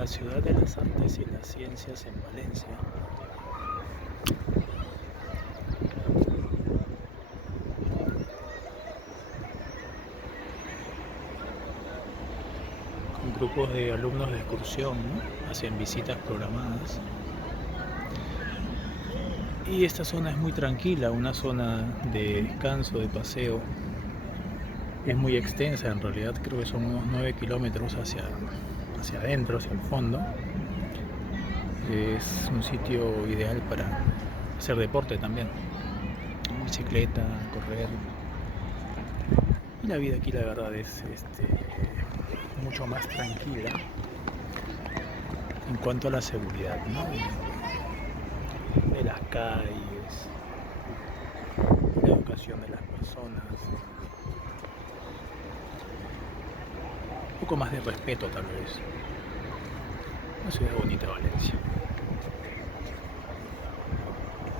La ciudad de las artes y las ciencias en Valencia. Con grupos de alumnos de excursión, ¿no? Hacen visitas programadas. Y esta zona es muy tranquila, una zona de descanso, de paseo. Es muy extensa, en realidad creo que son unos 9 kilómetros hacia adentro, hacia el fondo. Es un sitio ideal para hacer deporte también, bicicleta, correr. Y la vida aquí la verdad es mucho más tranquila en cuanto a la seguridad, ¿no? De las calles, la educación de las personas, un poco más de respeto tal vez. Una ciudad bonita, Valencia.